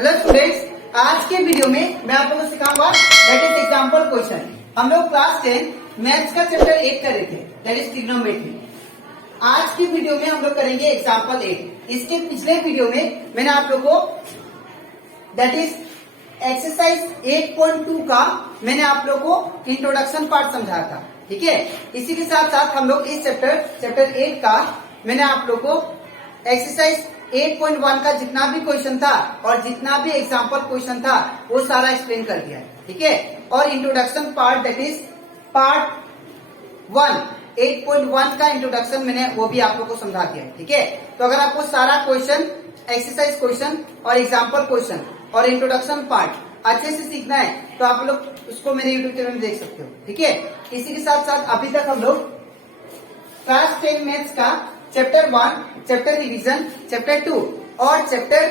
Hello students, आज के video में मैं आप लोगों को सिखाऊंगा दैट इज एग्जांपल क्वेश्चन। हम लोग क्लास 10 मैथ्स का चैप्टर 8 कर रहे थे, दैट इज ट्रिग्नोमेट्री। आज की वीडियो में हम लोग करेंगे एग्जांपल 8। इसके पिछले वीडियो में मैंने आप लोग को दैट इज एक्सरसाइज 8.2 का मैंने आप लोग को इंट्रोडक्शन पार्ट समझाया था, ठीक है। इसी के साथ साथ हम लोग इस चैप्टर 8 का मैंने आप लोग को एक्सरसाइज 8.1 का जितना भी क्वेश्चन था और जितना भी एग्जाम्पल क्वेश्चन था वो सारा एक्सप्लेन कर दिया, ठीक है। और introduction part that is part 1 8.1 का इंट्रोडक्शन मैंने वो भी आप लोग को समझा दिया, ठीक है। तो अगर आपको सारा क्वेश्चन, एक्सरसाइज क्वेश्चन और एग्जाम्पल क्वेश्चन और इंट्रोडक्शन पार्ट अच्छे से सीखना है तो आप लोग उसको मेरे यूट्यूब चैनल में देख सकते हो, ठीक है। इसी के साथ साथ अभी तक हम लोग क्लास 10 मैथ्स का चैप्टर 1, चैप्टर रिवीजन, चैप्टर 2 और चैप्टर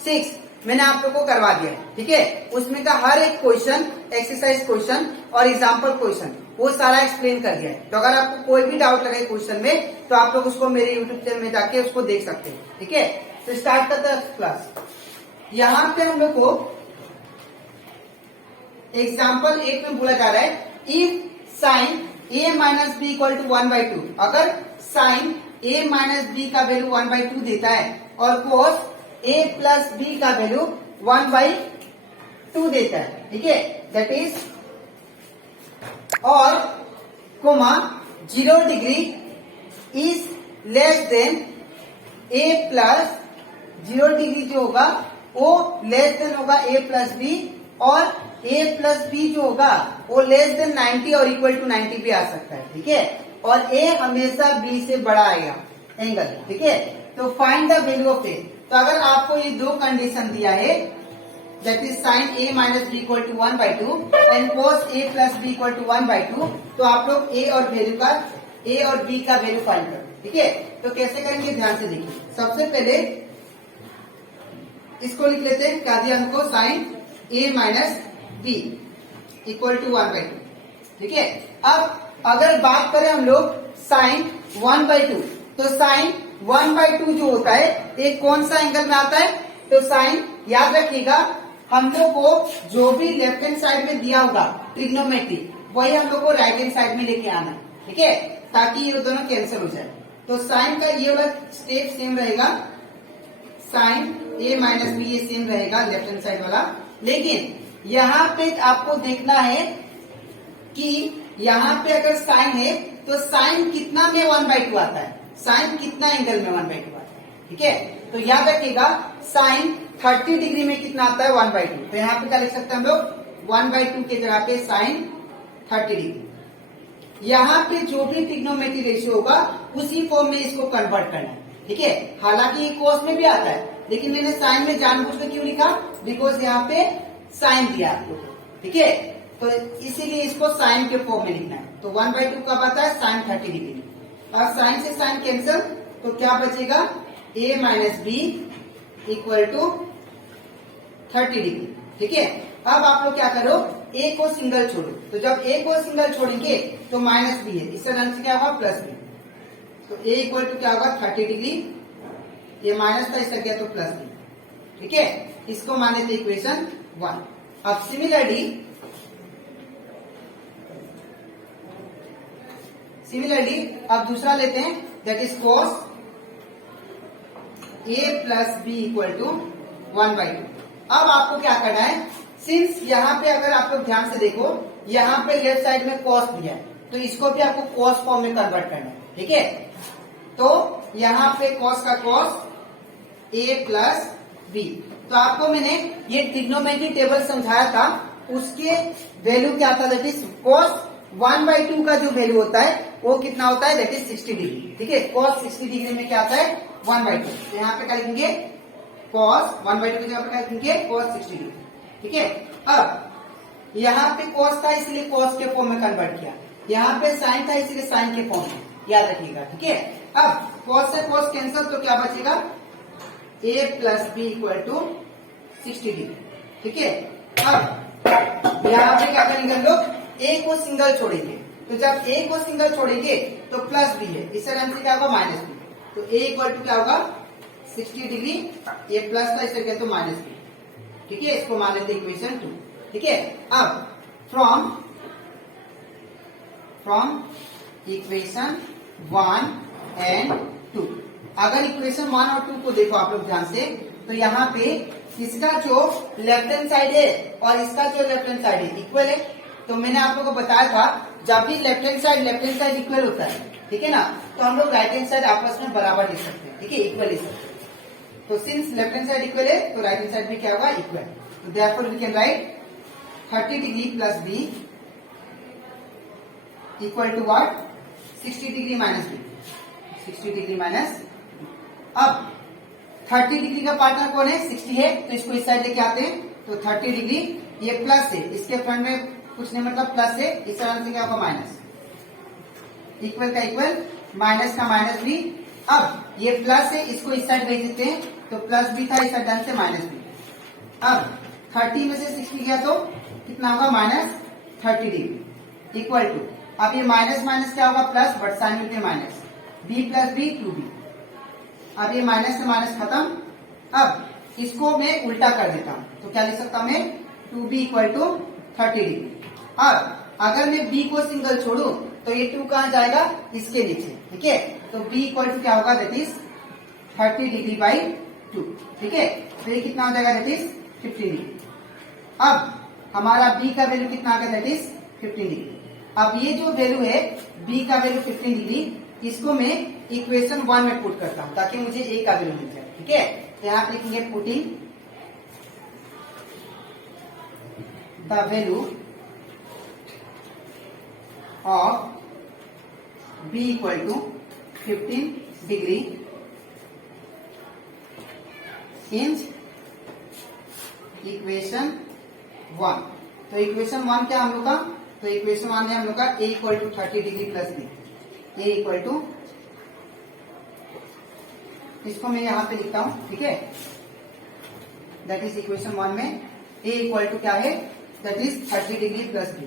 6 मैंने आप लोग को करवा दिया, ठीक है। उसमें का हर एक क्वेश्चन, एक्सरसाइज क्वेश्चन और एग्जाम्पल क्वेश्चन वो सारा एक्सप्लेन कर दिया है। तो अगर आपको कोई भी डाउट लगे क्वेश्चन में तो आप लोग उसको मेरे यूट्यूब चैनल में जाके उसको देख सकते हैं, ठीक है। तो स्टार्ट करते हैं क्लास। यहाँ पे हम लोग को एग्जाम्पल 8 में बोला जा रहा है if sine a minus B equal to 1/2। अगर साइन a माइनस बी का वैल्यू 1/2 देता है और कोस a प्लस बी का वैल्यू 1/2 देता है, ठीक है। दैट इज और comma 0 degree is less than a plus 0 degree जो होगा वो लेस देन होगा a प्लस बी और a प्लस बी जो होगा वो लेस देन 90 और इक्वल टू 90 भी आ सकता है, ठीक है। और a हमेशा b से बड़ा आएगा एंगल, ठीक है। तो find the value of a। तो अगर आपको ये दो कंडीशन दिया है that is sine a minus B equal to 1/2 and cos a plus B equal to 1/2, तो आप लोग a और b का वैल्यू फाइंड करो, ठीक है। तो कैसे करेंगे ध्यान से देखिए। सबसे पहले इसको लिख लेते हैं, क्या दिया हमको, sine a minus B equal to 1/2, ठीक है। अब अगर बात करें हम लोग साइन 1/2, तो साइन 1/2 जो होता है ये कौन सा एंगल में आता है, तो साइन याद रखिएगा हम लोग को जो भी लेफ्ट हैंड साइड में दिया होगा ट्रिग्नोमेट्री वही हम लोग को राइट हैंड साइड में लेके आना है, ठीक है, ताकि ये दोनों कैंसिल हो जाए। तो साइन का ये वाला स्टेप सेम रहेगा, साइन a माइनस बी ये सेम रहेगा लेफ्ट हैंड साइड वाला। लेकिन यहाँ पे आपको देखना है कि यहाँ पे अगर साइन है तो साइन कितना में 1/2 आता है, साइन कितना एंगल में 1/2 आता है, ठीक है। तो याद रखिएगा साइन 30 डिग्री में कितना आता है 1/2। तो यहाँ पे क्या लिख सकते हैं हम लोग 1/2 के जगह पे साइन 30 डिग्री। यहाँ पे जो भी ट्रिग्नोमेट्री रेशियो होगा उसी फॉर्म में इसको कन्वर्ट करना है, ठीक है। हालांकि ये कोस में भी आता है लेकिन मैंने साइन में जानबूझकर क्यों लिखा, बिकॉज यहाँ पे साइन दिया आपको, ठीक है। तो इसीलिए इसको साइन के फॉर्म में लिखना है। तो 1/2 कब आता है, साइन 30 डिग्री। अब साइन से साइन कैंसिल, तो क्या बचेगा, a minus B equal to 30 degree, ठीक है। अब आप लोग क्या करो, a को सिंगल छोड़ो। तो जब a को सिंगल छोड़ेंगे तो माइनस बी है, इससे रन से क्या होगा, प्लस बी। तो a इक्वल टू क्या होगा 30 डिग्री, ये माइनस था इससे गया तो प्लस बी, ठीक है। इसको मान लेते इक्वेशन 1। अब सिमिलरली अब दूसरा लेते हैं that is cos a plus B equal to 1/2। अब आपको क्या करना है, सिंस यहाँ पे अगर आप लोग ध्यान से देखो यहाँ पे लेफ्ट साइड में कॉस दिया है तो इसको भी आपको कॉस फॉर्म में कन्वर्ट करना है, ठीक है। तो यहाँ पे कॉस का कॉस a प्लस बी। तो आपको मैंने ये ट्रिग्नोमेट्री टेबल समझाया था, उसके वैल्यू क्या था, दैट इज कॉस 1/2 का जो वैल्यू होता है वो कितना होता है, दैट इज 60 डिग्री, ठीक है। कॉस 60 डिग्री में क्या आता है 1/2। तो यहाँ पे क्या लिखेंगे, कॉस 1/2 की जगह पे क्या लिखेंगे, कॉस 60 डिग्री, ठीक है। अब यहाँ पे कॉस था इसलिए कॉस के फॉर्म में कन्वर्ट किया, यहाँ पे साइन था इसलिए साइन के फॉर्म में, याद रखिएगा, ठीक है। अब कॉस से कॉस कैंसिल, तो क्या बचेगा, a plus B equal to 60 degree, ठीक है। अब यहाँ पे क्या करेंगे हम लोग, a को सिंगल छोड़ेंगे। तो जब a को सिंगल छोड़ेंगे तो प्लस बी है, इससे रन से क्या होगा, माइनस बी। तो a इक्वल टू क्या होगा 60 डिग्री, ये प्लस था इसे कहते तो माइनस बी, ठीक है, इसको मान लेते इक्वेशन 2, ठीक है। अब फ्रॉम इक्वेशन 1 एंड 2, अगर इक्वेशन 1 और 2 को देखो आप लोग ध्यान से, तो यहाँ पे इसका जो लेफ्ट हैंड साइड है और इसका जो लेफ्ट हैंड साइड है इक्वल है। तो मैंने आप लोगों को बताया था जब भी लेफ्ट हैंड साइड इक्वल होता है, ठीक है ना, तो हम लोग राइट हैंड साइड आपस में बराबर लिख सकते हैं, ठीक है, इक्वल लिख सकते हैं। तो since left hand side equal है तो राइट हैंड साइड भी क्या होगा, इक्वल। तो therefore we can write 30 degree plus B equal to what, 60 degree minus B, 60 degree minus. अब 30 डिग्री का पार्टनर कौन है, 60 है, तो इसको इस साइड लेके आते हैं। तो 30 डिग्री ये प्लस है, इसके फ्रंट में कुछ नहीं मतलब प्लस है, इस तरह से क्या होगा माइनस, इक्वल का इक्वल, माइनस का माइनस भी। अब ये प्लस है, इसको इस साइड भेज देते हैं, तो प्लस भी था इस साइड डाल से माइनस भी। अब 30 में से 60 गया तो कितना होगा, माइनस 30 डिग्री इक्वल टू, अब ये माइनस माइनस क्या होगा प्लस, बट साइन मिलते हैं minus, B plus B 2b। अब ये माइनस से माइनस खत्म। अब इसको मैं उल्टा कर देता हूं, तो क्या लिख सकता हूं मैं, 2b इक्वल टू 30 डिग्री। अब अगर मैं b को सिंगल छोड़ू तो ये 2 कहां जाएगा, इसके नीचे, ठीक है। तो b इक्वल टू क्या होगा, दैट इज 30 डिग्री बाई 2, ठीक है। तो ये कितना हो जाएगा, दैट इज 15 डिग्री। अब हमारा b का वैल्यू कितना आ गया, दैट इज 15 डिग्री। अब ये जो वैल्यू है b का वैल्यू 15 डिग्री, इसको मैं इक्वेशन 1 में पुट करता हूं ताकि मुझे a का वैल्यू मिल जाए, ठीक है। यहां पे लिखेंगे putting the value of b equal to 15 degree in equation 1। तो इक्वेशन 1 क्या हम लोग का, तो इक्वेशन 1 है हम लोग का a equal to 30 degree plus b, a equal to, इसको मैं यहां पे लिखता हूं, ठीक है, दैट इज इक्वेशन 1 में a इक्वल टू क्या है, that is 30 degree plus b,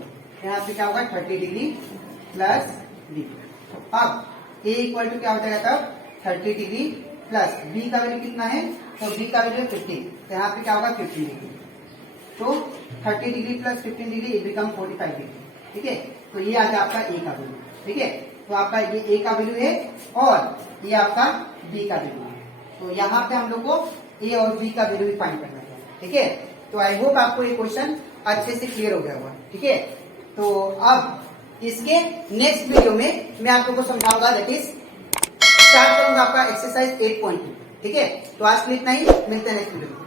यहां पे क्या होगा 30 डिग्री प्लस b। अब a इक्वल टू क्या हो जाएगा तब, 30 डिग्री प्लस b का वैल्यू कितना है, तो b का वैल्यू 15, तो यहाँ पे क्या होगा 15 डिग्री। तो 30 degree plus 15 degree it become 45 degree, ठीक है। तो ये आ गया आपका a का वैल्यू, ठीक है। तो आपका ये a का वैल्यू है और ये आपका b का वैल्यू है। तो यहाँ पे हम लोग को a और b का वैल्यू भी फाइंड करना है, ठीक है। तो आई होप आपको ये क्वेश्चन अच्छे से क्लियर हो गया होगा, ठीक है। तो अब इसके नेक्स्ट वीडियो में मैं आप लोगों को समझाऊंगा, दैट इज स्टार्ट करूंगा आपका एक्सरसाइज 8.2, ठीक है। तो आज के लिए इतना ही, मिलते हैं नेक्स्ट वीडियो में।